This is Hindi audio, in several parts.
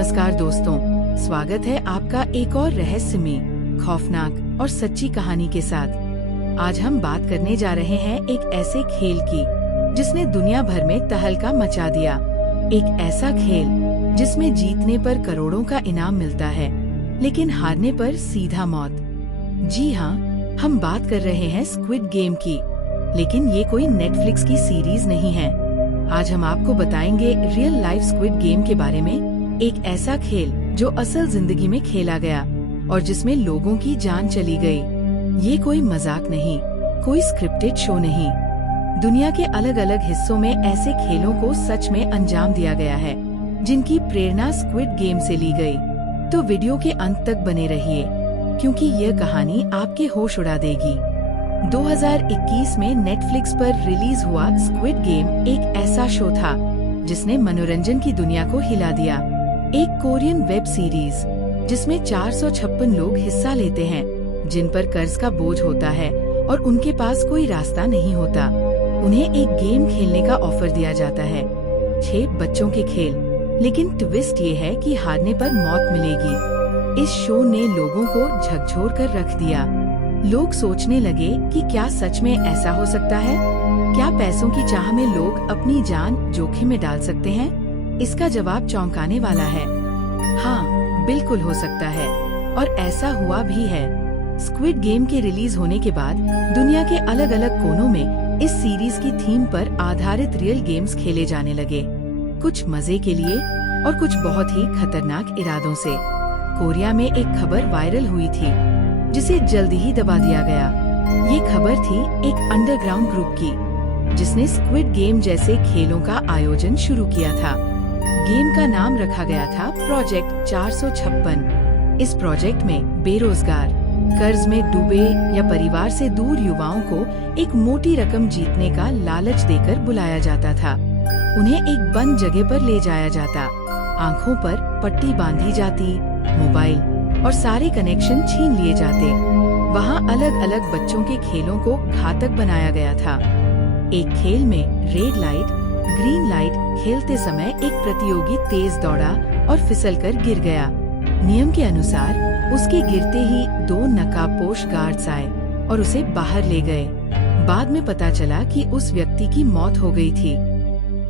नमस्कार दोस्तों, स्वागत है आपका एक और रहस्यमय, खौफनाक और सच्ची कहानी के साथ। आज हम बात करने जा रहे हैं एक ऐसे खेल की जिसने दुनिया भर में तहलका मचा दिया। एक ऐसा खेल जिसमें जीतने पर करोड़ों का इनाम मिलता है, लेकिन हारने पर सीधा मौत। जी हाँ, हम बात कर रहे हैं स्क्विड गेम की, लेकिन ये कोई नेटफ्लिक्स की सीरीज नहीं है। आज हम आपको बताएंगे रियल लाइफ स्क्विड गेम के बारे में, एक ऐसा खेल जो असल जिंदगी में खेला गया और जिसमें लोगों की जान चली गई। ये कोई मजाक नहीं, कोई स्क्रिप्टेड शो नहीं। दुनिया के अलग अलग हिस्सों में ऐसे खेलों को सच में अंजाम दिया गया है, जिनकी प्रेरणा स्क्विड गेम से ली गई। तो वीडियो के अंत तक बने रहिए, क्योंकि यह कहानी आपके होश उड़ा देगी। 2021 में नेटफ्लिक्स पर रिलीज हुआ स्क्विड गेम एक ऐसा शो था जिसने मनोरंजन की दुनिया को हिला दिया। एक कोरियन वेब सीरीज जिसमें 456 लोग हिस्सा लेते हैं, जिन पर कर्ज का बोझ होता है और उनके पास कोई रास्ता नहीं होता। उन्हें एक गेम खेलने का ऑफर दिया जाता है, 6 बच्चों के खेल। लेकिन ट्विस्ट ये है कि हारने पर मौत मिलेगी। इस शो ने लोगों को झकझोर कर रख दिया। लोग सोचने लगे कि क्या सच में ऐसा हो सकता है? क्या पैसों की चाह में लोग अपनी जान जोखिम में डाल सकते हैं? इसका जवाब चौंकाने वाला है। हाँ, बिल्कुल हो सकता है, और ऐसा हुआ भी है। स्क्विड गेम के रिलीज होने के बाद दुनिया के अलग अलग कोनों में इस सीरीज की थीम पर आधारित रियल गेम्स खेले जाने लगे, कुछ मजे के लिए और कुछ बहुत ही खतरनाक इरादों से। कोरिया में एक खबर वायरल हुई थी जिसे जल्दी ही दबा दिया गया। ये खबर थी एक अंडरग्राउंड ग्रुप की, जिसने स्क्विड गेम जैसे खेलों का आयोजन शुरू किया था। गेम का नाम रखा गया था प्रोजेक्ट 456। इस प्रोजेक्ट में बेरोजगार, कर्ज में डूबे या परिवार से दूर युवाओं को एक मोटी रकम जीतने का लालच देकर बुलाया जाता था। उन्हें एक बंद जगह पर ले जाया जाता, आंखों पर पट्टी बांधी जाती, मोबाइल और सारे कनेक्शन छीन लिए जाते। वहाँ अलग अलग बच्चों के खेलों को घातक बनाया गया था। एक खेल में रेड लाइट, ग्रीन लाइट खेलते समय एक प्रतियोगी तेज दौड़ा और फिसलकर गिर गया। नियम के अनुसार उसके गिरते ही 2 नकाबपोश गार्ड्स आए और उसे बाहर ले गए। बाद में पता चला कि उस व्यक्ति की मौत हो गई थी।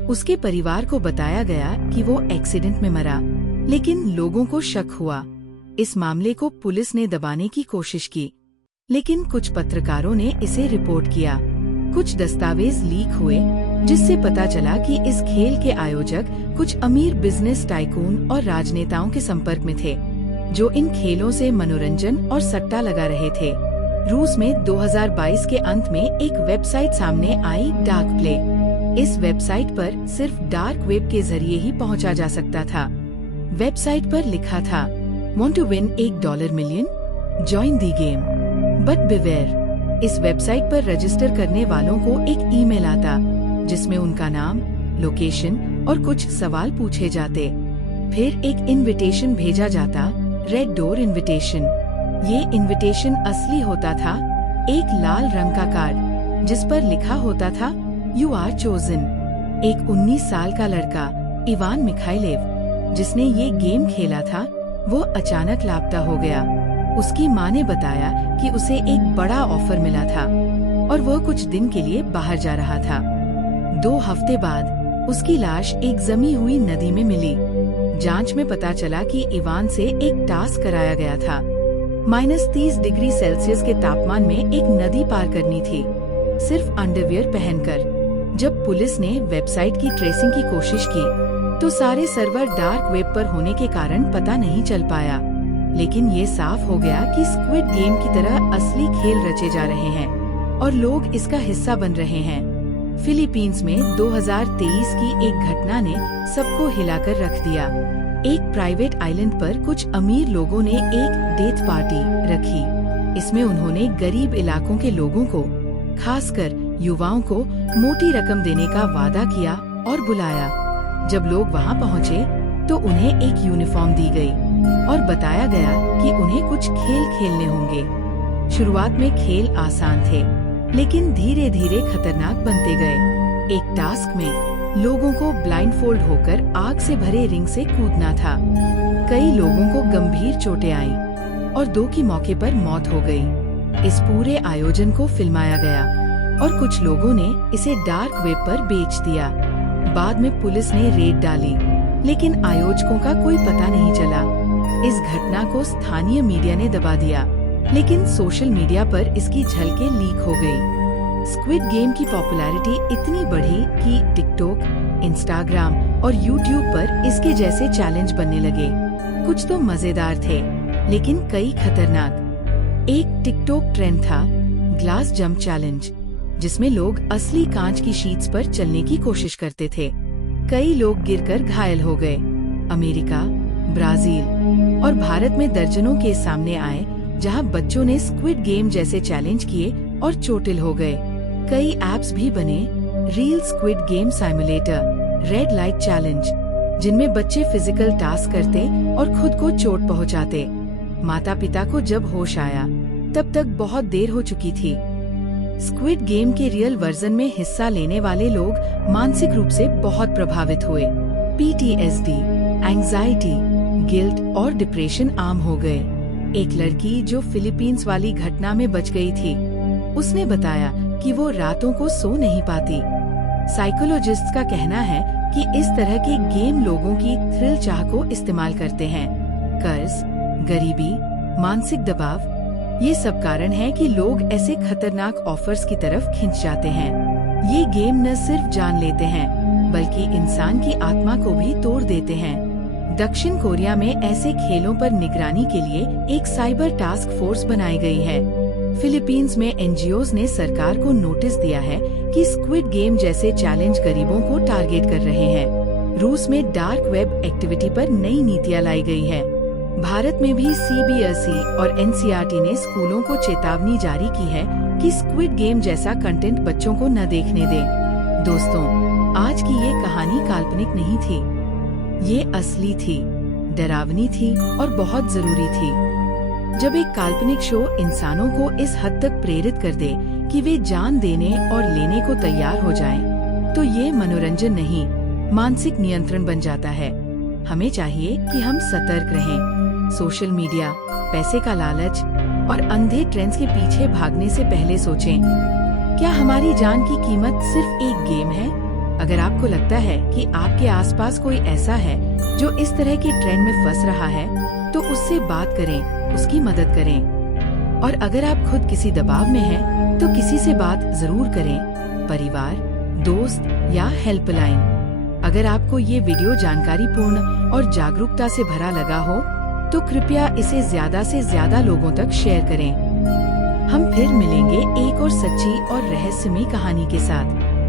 उसके परिवार को बताया गया कि वो एक्सीडेंट में मरा, लेकिन लोगों को शक हुआ। इस मामले को पुलिस ने दबाने की कोशिश की, लेकिन कुछ पत्रकारों ने इसे रिपोर्ट किया। कुछ दस्तावेज लीक हुए, जिससे पता चला कि इस खेल के आयोजक कुछ अमीर बिजनेस टाइकून और राजनेताओं के संपर्क में थे, जो इन खेलों से मनोरंजन और सट्टा लगा रहे थे। रूस में 2022 के अंत में एक वेबसाइट सामने आई, डार्क प्ले। इस वेबसाइट पर सिर्फ डार्क वेब के जरिए ही पहुंचा जा सकता था। वेबसाइट पर लिखा था, Want to win $1 million? Join the game. But beware, इस वेबसाइट पर रजिस्टर करने वालों को एक ईमेल आता, जिसमें उनका नाम, लोकेशन और कुछ सवाल पूछे जाते। फिर एक इनविटेशन भेजा जाता, रेड डोर इनविटेशन। ये इनविटेशन असली होता था, एक लाल रंग का कार्ड, जिस पर लिखा होता था, You are chosen। एक 19 साल का लड़का, इवान मिखाइलेव, जिसने ये गेम खेला था, वो अचानक लापता हो गया। उसकी माँ ने बताया कि उसे एक बड़ा ऑफर मिला था और वो कुछ दिन के लिए बाहर जा रहा था। 2 हफ्ते बाद उसकी लाश एक जमी हुई नदी में मिली। जांच में पता चला कि इवान से एक टास्क कराया गया था, -30 डिग्री सेल्सियस के तापमान में एक नदी पार करनी थी, सिर्फ अंडरवियर पहनकर। जब पुलिस ने वेबसाइट की ट्रेसिंग की कोशिश की, तो सारे सर्वर डार्क वेब पर होने के कारण पता नहीं चल पाया। लेकिन ये साफ हो गया कि स्क्विड गेम की तरह असली खेल रचे जा रहे हैं और लोग इसका हिस्सा बन रहे हैं। फिलीपींस में 2023 की एक घटना ने सबको हिलाकर रख दिया। एक प्राइवेट आइलैंड पर कुछ अमीर लोगों ने एक डेथ पार्टी रखी। इसमें उन्होंने गरीब इलाकों के लोगों को, खासकर युवाओं को, मोटी रकम देने का वादा किया और बुलाया। जब लोग वहां पहुंचे तो उन्हें एक यूनिफॉर्म दी गई और बताया गया कि उन्हें कुछ खेल खेलने होंगे। शुरुआत में खेल आसान थे, लेकिन धीरे धीरे खतरनाक बनते गए। एक टास्क में लोगों को ब्लाइंडफोल्ड होकर आग से भरे रिंग से कूदना था। कई लोगों को गंभीर चोटें आईं और 2 की मौके पर मौत हो गई। इस पूरे आयोजन को फिल्माया गया और कुछ लोगों ने इसे डार्क वेब पर बेच दिया। बाद में पुलिस ने रेड डाली, लेकिन आयोजकों का कोई पता नहीं चला। इस घटना को स्थानीय मीडिया ने दबा दिया, लेकिन सोशल मीडिया पर इसकी झलकें लीक हो गई। स्क्विड गेम की पॉपुलैरिटी इतनी बढ़ी कि टिकटॉक, इंस्टाग्राम और यूट्यूब पर इसके जैसे चैलेंज बनने लगे। कुछ तो मजेदार थे, लेकिन कई खतरनाक। एक टिकटॉक ट्रेंड था ग्लास जंप चैलेंज, जिसमें लोग असली कांच की शीट्स पर चलने की कोशिश करते थे। कई लोग गिरकर घायल हो गए। अमेरिका, ब्राजील और भारत में दर्जनों केस सामने आए, जहां बच्चों ने स्क्विड गेम जैसे चैलेंज किए और चोटिल हो गए। कई ऐप्स भी बने, real squid game simulator, red light challenge, जिनमें बच्चे फिजिकल टास्क करते और खुद को चोट पहुंचाते। माता पिता को जब होश आया, तब तक बहुत देर हो चुकी थी। स्क्विड गेम के रियल वर्जन में हिस्सा लेने वाले लोग मानसिक रूप से बहुत प्रभावित हुए। PTSD, एंजाइटी, गिल्ट और डिप्रेशन आम हो गए। एक लड़की जो फिलीपींस वाली घटना में बच गई थी, उसने बताया कि वो रातों को सो नहीं पाती। साइकोलॉजिस्ट्स का कहना है कि इस तरह के गेम लोगों की थ्रिल चाह को इस्तेमाल करते हैं। कर्ज, गरीबी, मानसिक दबाव, ये सब कारण है कि लोग ऐसे खतरनाक ऑफर्स की तरफ खिंच जाते हैं। ये गेम न सिर्फ जान लेते हैं, बल्कि इंसान की आत्मा को भी तोड़ देते हैं। दक्षिण कोरिया में ऐसे खेलों पर निगरानी के लिए एक साइबर टास्क फोर्स बनाई गई है। फिलीपींस में NGOs ने सरकार को नोटिस दिया है कि स्क्विड गेम जैसे चैलेंज गरीबों को टारगेट कर रहे हैं। रूस में डार्क वेब एक्टिविटी पर नई नीतियां लाई गई है। भारत में भी CBSE और NCERT ने स्कूलों को चेतावनी जारी की है कि स्क्विड गेम जैसा कंटेंट बच्चों को न देखने दें। दोस्तों, आज की ये कहानी काल्पनिक नहीं थी, ये असली थी, डरावनी थी और बहुत जरूरी थी। जब एक काल्पनिक शो इंसानों को इस हद तक प्रेरित कर दे कि वे जान देने और लेने को तैयार हो जाएं, तो ये मनोरंजन नहीं, मानसिक नियंत्रण बन जाता है। हमें चाहिए कि हम सतर्क रहें। सोशल मीडिया, पैसे का लालच और अंधे ट्रेंड्स के पीछे भागने से पहले सोचें, क्या हमारी जान की कीमत सिर्फ एक गेम है? अगर आपको लगता है कि आपके आसपास कोई ऐसा है जो इस तरह के ट्रेंड में फंस रहा है, तो उससे बात करें, उसकी मदद करें। और अगर आप खुद किसी दबाव में हैं, तो किसी से बात जरूर करें, परिवार, दोस्त या हेल्पलाइन। अगर आपको ये वीडियो जानकारीपूर्ण और जागरूकता से भरा लगा हो, तो कृपया इसे ज्यादा से ज्यादा लोगों तक शेयर करें। हम फिर मिलेंगे एक और सच्ची और रहस्यमयी कहानी के साथ।